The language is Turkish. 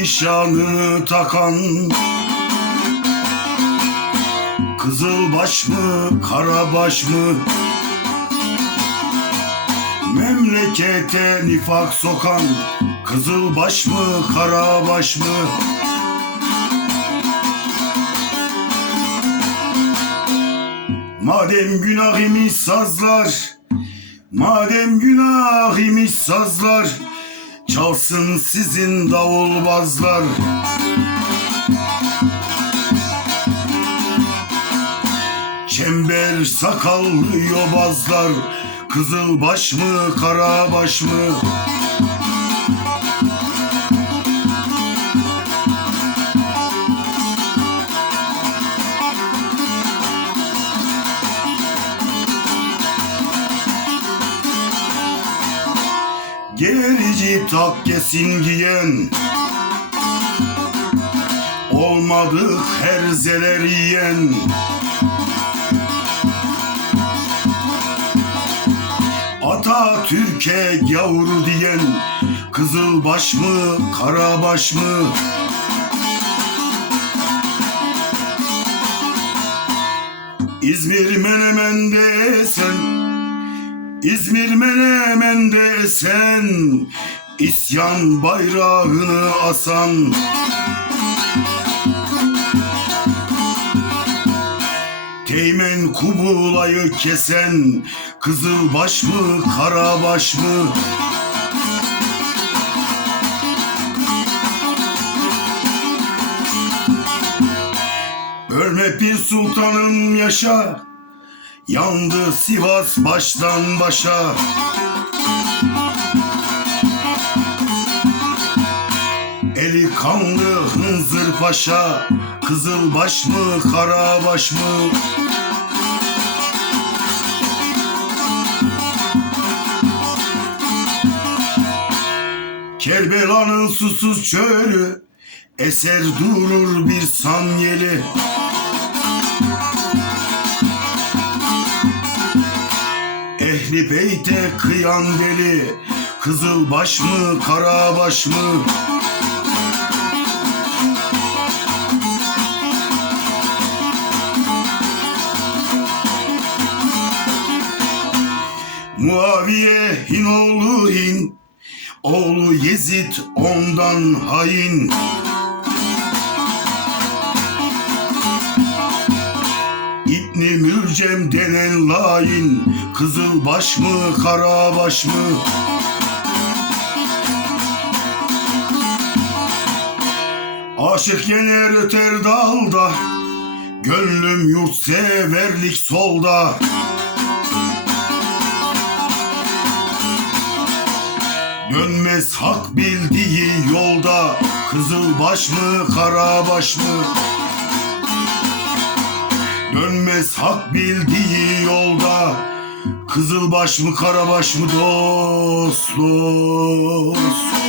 nişanını takan Kızılbaş mı, karabaş mı? Memlekete nifak sokan Kızılbaş mı, karabaş mı? Madem günah imiş sazlar Madem günah imiş sazlar Çalsın sizin davulbazlar. Çember sakallı yobazlar. Kızılbaş mı karabaş mı Gerici takkesin giyen. Olmadık herzeler yiyen. Atatürk'e gavur diyen. Kızılbaş mı karabaş mı? İzmir Menemen'de sen. İzmir Menemen'de sen isyan bayrağını asan. Teğmen Kubulay'ı kesen Kızılbaş mı karabaş mı Ölme bir sultanım yaşa Yandı Sivas baştan başa kanlı Hınzır Paşa Kızılbaş mı karabaş mı? Kerbela'nın susuz çölü Eser durur bir sanyeli Ehli beyte kıyan deli Kızılbaş mı karabaş mı Muaviye hin oğlu hin Oğlu Yezid ondan hain. İbni Mülcem denen lain. Kızılbaş mı karabaş mı? Aşık yener öter dalda. Gönlüm yurtseverlik solda Dönmez hak bildiği yolda. Kızılbaş mı karabaş mı? Dönmez hak bildiği yolda. Kızılbaş mı karabaş mı dost dost